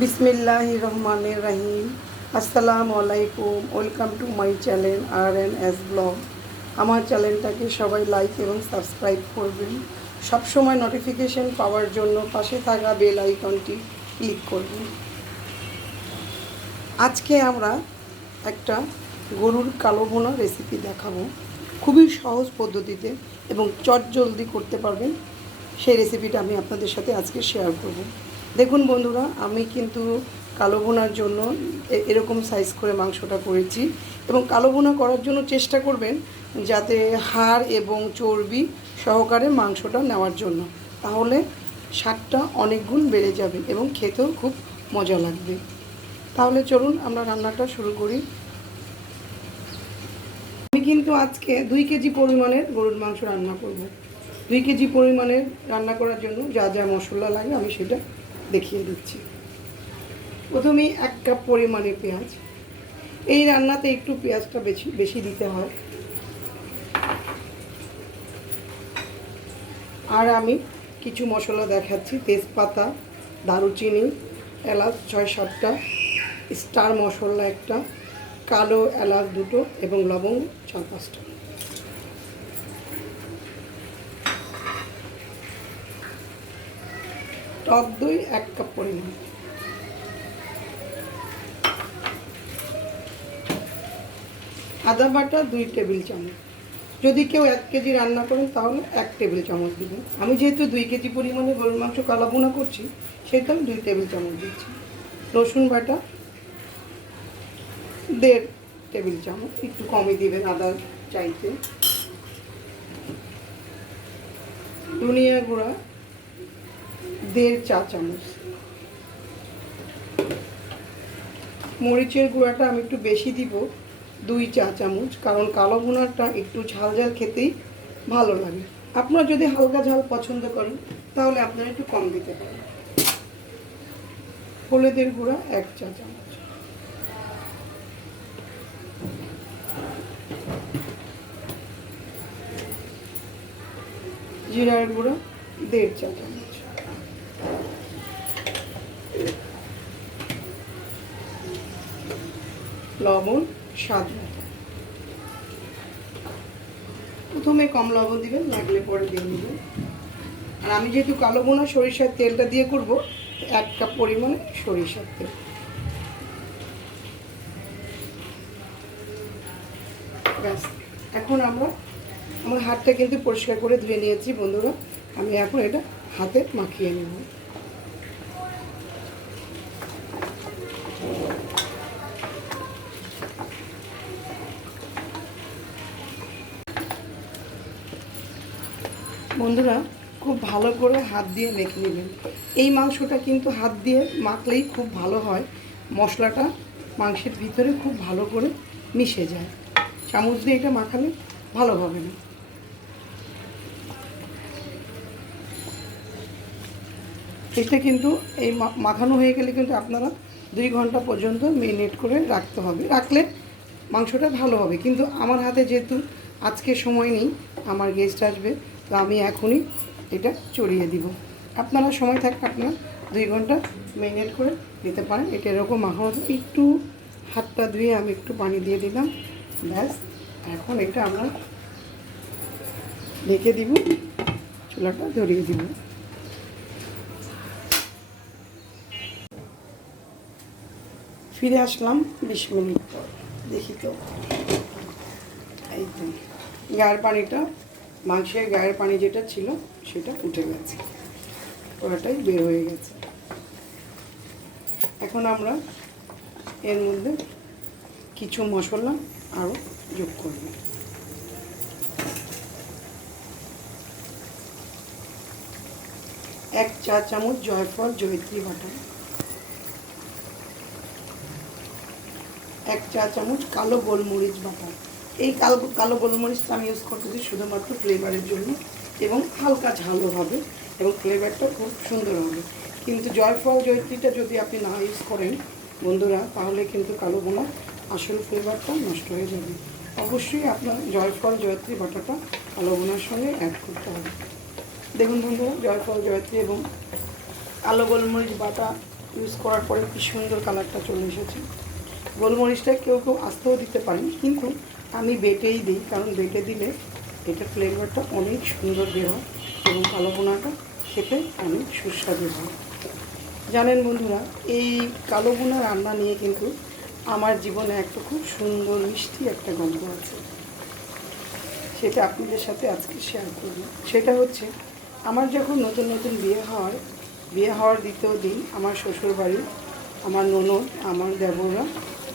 বিসমিল্লাহির রহমানির রহিম। আসসালামু আলাইকুম। Welcome to my channel RNS blog. আমার চ্যানেলটাকে সবাই লাইক এবং সাবস্ক্রাইব করবেন। সবসময় নোটিফিকেশন পাওয়ার জন্য পাশে থাকা বেল আইকনটি ক্লিক করবেন। আজকে আমরা একটা গরুর কালো ভুনা রেসিপি দেখাবো, খুবই সহজ পদ্ধতিতে এবং চটজলদি করতে পারবেন। সেই রেসিপিটা আমি আপনাদের সাথে আজকে শেয়ার করব। দেখুন বন্ধুরা, আমি কিন্তু কালো ভুনার জন্য এরকম সাইজ করে মাংসটা করেছি এবং কালো ভুনা করার জন্য চেষ্টা করবেন যাতে হাড় এবং চর্বি সহকারে মাংসটা নেওয়ার জন্য, তাহলে স্বাদটা অনেক গুণ বেড়ে যাবে এবং খেতেও খুব মজা লাগবে। তাহলে চলুন আমরা রান্নাটা শুরু করি। আমি কিন্তু আজকে 2 কেজি পরিমাণের গরুর মাংস রান্না করব। 2 কেজি পরিমাণের রান্না করার জন্য যা যা মশলা লাগে আমি সেটা দেখিয়ে দিচ্ছি। প্রথমেই 1 কাপ পরিমাণে পেঁয়াজ। এই রান্নাতে একটু পেঁয়াজটা বেশি দিতে হয়। আর আমি কিছু মশলা দেখাচ্ছি: তেজপাতা, দারুচিনি, এলাচ 6-7টা, স্টার মশলা 1টা, কালো এলাচ 2টো এবং লবঙ্গ 4-5টা। টক দই 1 কাপ পরিমাণ। আদা বাটা 2 টেবিল চামচ। যদি কেউ 1 কেজি রান্না করেন তাহলে 1 টেবিল চামচ দেবেন। আমি যেহেতু 2 কেজি পরিমাণে গরুর মাংস কালো ভুনা করছি, সেটা আমি 2 টেবিল চামচ দিচ্ছি। রসুন বাটা 1.5 টেবিল চামচ, একটু কমই দিবেন আদার চাইতে। ধনিয়া গুঁড়া 1.5 চা চামচ। মরিচের গুঁড়াটা আমি একটু বেশি দিব, 2 চা চামচ, কারণ কালো ভুনাটা একটু ঝাল ঝাল খেতেই ভালো লাগে। আপনারা যদি হালকা ঝাল পছন্দ করেন তাহলে আপনারা একটু কম দিতে পারেন। হলুদের গুঁড়া 1 চা চামচ। জিরার গুঁড়া 1.5 চা চামচ। লবণ স্বাদ মতো। প্রথমে কম লবণ দিবেন, লাগলে পরে দিয়ে নেবেন। আর আমি যেহেতু কালো ভুনা সরিষার তেলটা দিয়ে করব, 1 কাপ পরিমাণে সরিষার তেল। ব্যাস, এখন আমার হাতটা কিন্তু পরিষ্কার করে ধুয়ে নিয়েছি বন্ধুরা। আমি এখন এটা হাতে মাখিয়ে নেব। বন্ধুরা, খুব ভালো করে হাত দিয়ে মেখে নেবেন। এই মাংসটা কিন্তু হাত দিয়ে মাখলেই খুব ভালো হয়, মশলাটা মাংসের ভিতরে খুব ভালো করে মিশে যায়। চামচ দিয়ে এটা মাখালে ভালো হবে না। এটা কিন্তু এই মাখানো হয়ে গেলে কিন্তু আপনারা 2 ঘন্টা পর্যন্ত মেরিনেট করে রাখতে হবে। রাখলে মাংসটা ভালো হবে। কিন্তু আমার হাতে যেহেতু আজকে সময় নেই, আমার গেস্ট আসবে, তো আমি এখনই এটা চড়িয়ে দিব। আপনারা সময় থাকলে আপনারা 2 ঘন্টা মেরিনেট করে নিতে পারেন। এটা এরকম মাখানো, একটু হাতটা ধুয়ে আমি একটু পানি দিয়ে দিলাম। ব্যাস, এখন এটা আমরা ঢেকে দিব, চুলাটা ধরিয়ে দিব। ফিরে আসলাম 20 মিনিট পর। দেখি তো, এই তো গায়ের পানিটা, মাংসের গায়ের পানি যেটা ছিল সেটা উঠে গেছে, পুরোটাই বের হয়ে গেছে। এখন আমরা এর মধ্যে কিছু মশলা আরও যোগ করব। 1 চা চামচ জয়ফল জয়িত্রী বাটা, 1 চা চামচ কালো গোলমরিচ বাটা। এই কালো গোলমরিচটা আমি ইউজ করতেছি শুধুমাত্র ফ্লেভারের জন্য এবং হালকা ঝালও হবে এবং ফ্লেভারটা খুব সুন্দর হবে। কিন্তু জয়ফল জয়িত্রীটা যদি আপনি না ইউজ করেন বন্ধুরা, তাহলে কিন্তু কালো ভুনার আসল ফ্লেভারটা নষ্ট হয়ে যাবে। অবশ্যই আপনার জয়ফল জয়িত্রী বাটাটা কালো ভুনার সঙ্গে অ্যাড করতে হবে। দেখুন বন্ধুরা, জয়ফল জয়িত্রী এবং কালো গোলমরিচ বাটা ইউজ করার পরে কি সুন্দর কালারটা চলে এসেছে। গোলমরিচটা কেউ কেউ আস্তেও দিতে পারেন, কিন্তু আমি বেটেই দিই, কারণ বেটে দিলে এটার ফ্লেভারটা অনেক সুন্দর বের হয় এবং কালো ভুনাটা খেতে অনেক সুস্বাদু হয়। জানেন বন্ধুরা, এই কালো ভুনা রান্না নিয়ে কিন্তু আমার জীবনে একটা খুব সুন্দর মিষ্টি একটা গল্প আছে, সেটা আপনাদের সাথে আজকে শেয়ার করব। সেটা হচ্ছে, আমার যখন নতুন নতুন বিয়ে হওয়ার দ্বিতীয় দিন আমার শ্বশুরবাড়ি, আমার ননদ, আমার দেবররা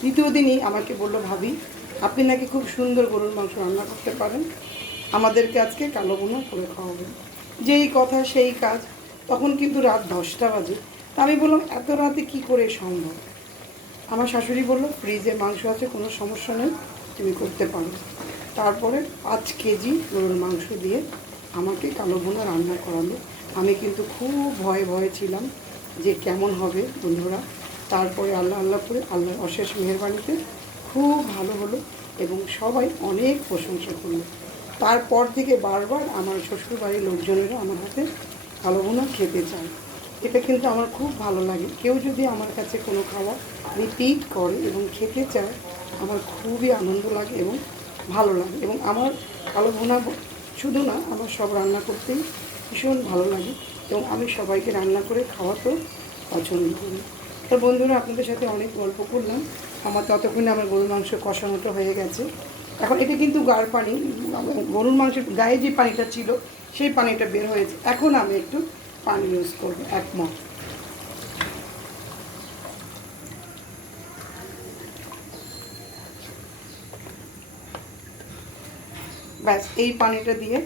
দ্বিতীয় দিনই আমাকে বলল, ভাবি আপনি নাকি খুব সুন্দর গরুর মাংস রান্না করতে পারেন, আমাদেরকে আজকে কালো ভুনা করে খাওয়াবেন। যেই কথা সেই কাজ। তখন কিন্তু রাত 10টা বাজে। তা আমি বললাম, এত রাতে কি করে সম্ভব? আমার শাশুড়ি বলল, ফ্রিজে মাংস আছে, কোনো সমস্যা নেই, তুমি করতে পারো। তারপরে 5 কেজি গরুর মাংস দিয়ে আমাকে কালো ভুনা রান্না করালো। আমি কিন্তু খুব ভয়ে ছিলাম যে কেমন হবে বন্ধুরা। তারপরে আল্লাহ করে আল্লাহর অশেষ মেহেরবানিতে খুব ভালো হলো এবং সবাই অনেক প্রশংসা করলো। তারপর থেকে বারবার আমার শ্বশুরবাড়ির লোকজনেরা আমার হাতে কালো ভুনা খেতে চায়। এটা কিন্তু আমার খুব ভালো লাগে। কেউ যদি আমার কাছে কোনো খাবার রিপিট করে এবং খেতে চায়, আমার খুবই আনন্দ লাগে এবং ভালো লাগে। এবং আমার কালো ভুনা শুধু না, আমার সব রান্না করতেই ভীষণ ভালো লাগে এবং আমি সবাইকে রান্না করে খাওয়াতেও পছন্দ করি। তো বন্ধুরা, আপনাদের সাথে অনেক গল্প করলাম। আমার ততক্ষণে আমার গরুর মাংস কষানোটা হয়ে গেছে। এখন এটা কিন্তু গাঢ় পানি, গরুর মাংসের গায়ে যে পানিটা ছিল সেই পানিটা বের হয়েছে। এখন আমি একটু পানি ইউজ করবো, 1 মগ। ব্যাস, এই পানিটা দিয়ে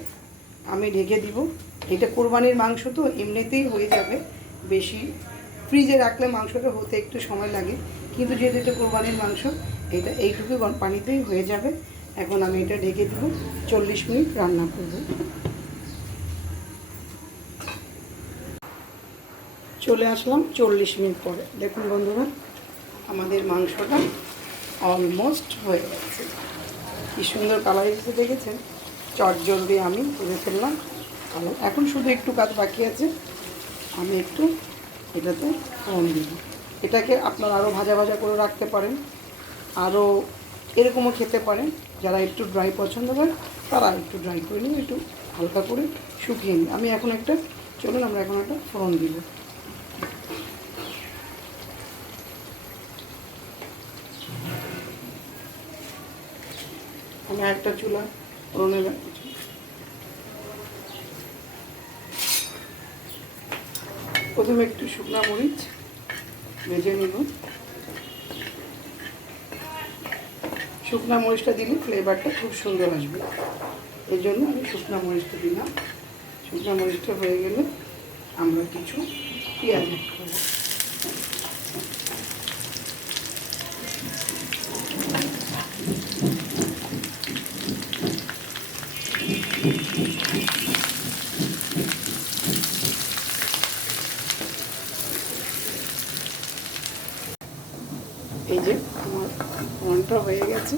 আমি ঢেকে দিব। এটা কোরবানির মাংস তো এমনিতেই হয়ে যাবে। বেশি ফ্রিজে রাখলে মাংসটা হতে একটু সময় লাগে, কিন্তু যেহেতু এটা কোরবানির মাংস, এটা এইটুকু পানিতেই হয়ে যাবে। এখন আমি এটা ঢেকে দিব, 40 মিনিট রান্না করব। চলে আসলাম 40 মিনিট পরে। দেখুন বন্ধুরা, আমাদের মাংসটা অলমোস্ট হয়ে গেছে। কি সুন্দর কালার এসেছে দেখেছেন। চটজলদি আমি তুলে ফেললাম। এখন শুধু একটু কাজ বাকি আছে, আমি একটু এটাতে ফোড়ন দিব। এটাকে আপনারা আরও ভাজা করে রাখতে পারেন, আরও এরকমও খেতে পারেন। যারা একটু ড্রাই পছন্দ করেন তারা একটু ড্রাই করে নিন, একটু হালকা করে শুকিয়ে নিন। আমি এখন চলুন আমরা এখন একটা ফোড়ন দিব। আমি একটা চুলা ফোড়নে প্রথমে একটু শুকনো মরিচ ভেজে নেব। শুকনো মরিচটা দিলে ফ্লেভারটা খুব সুন্দর আসবে, এই জন্য আমি শুকনো মরিচটা দিলাম। শুকনো মরিচটা হয়ে গেলে আমরা কিছু পেঁয়াজ অ্যাড করব। এই যে আমার ফোড়নটা হয়ে গেছে।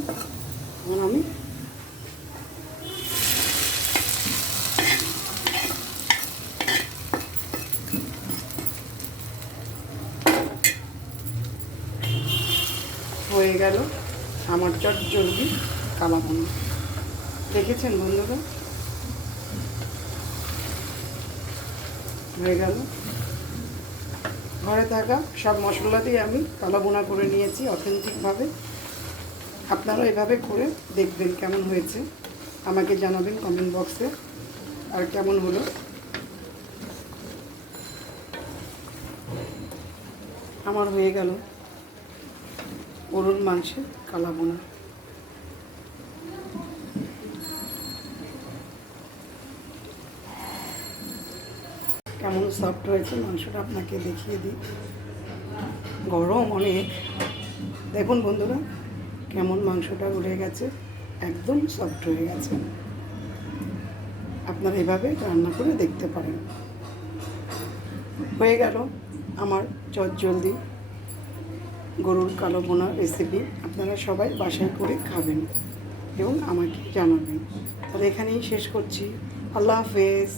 এখন আমি হয়ে গেল আমার চটজলদি কালা ভুনা। দেখেছেন বন্ধুরা, হয়ে গেল। ঘরে থাকা সব মশলা দিয়ে আমি কালো ভুনা করে নিয়েছি অথেন্টিকভাবে। আপনারা এভাবে করে দেখবেন কেমন হয়েছে, আমাকে জানাবেন কমেন্ট বক্সে আর কেমন হলো। আমার হয়ে গেল গরুর মাংসের কালা ভুনা। কেমন সফট হয়েছে মাংসটা আপনাকে দেখিয়ে দিই। গরম অনেক। দেখুন বন্ধুরা, কেমন মাংসটা উড়ে গেছে, একদম সফট হয়ে গেছে। আপনারা এভাবে রান্না করে দেখতে পারেন। হয়ে গেল আমার চটজলদি গরুর কালো ভুনা রেসিপি। আপনারা সবাই বাসায় করে খাবেন এবং আমাকে জানাবেন। তাহলে এখানেই শেষ করছি। আল্লাহ হাফেজ।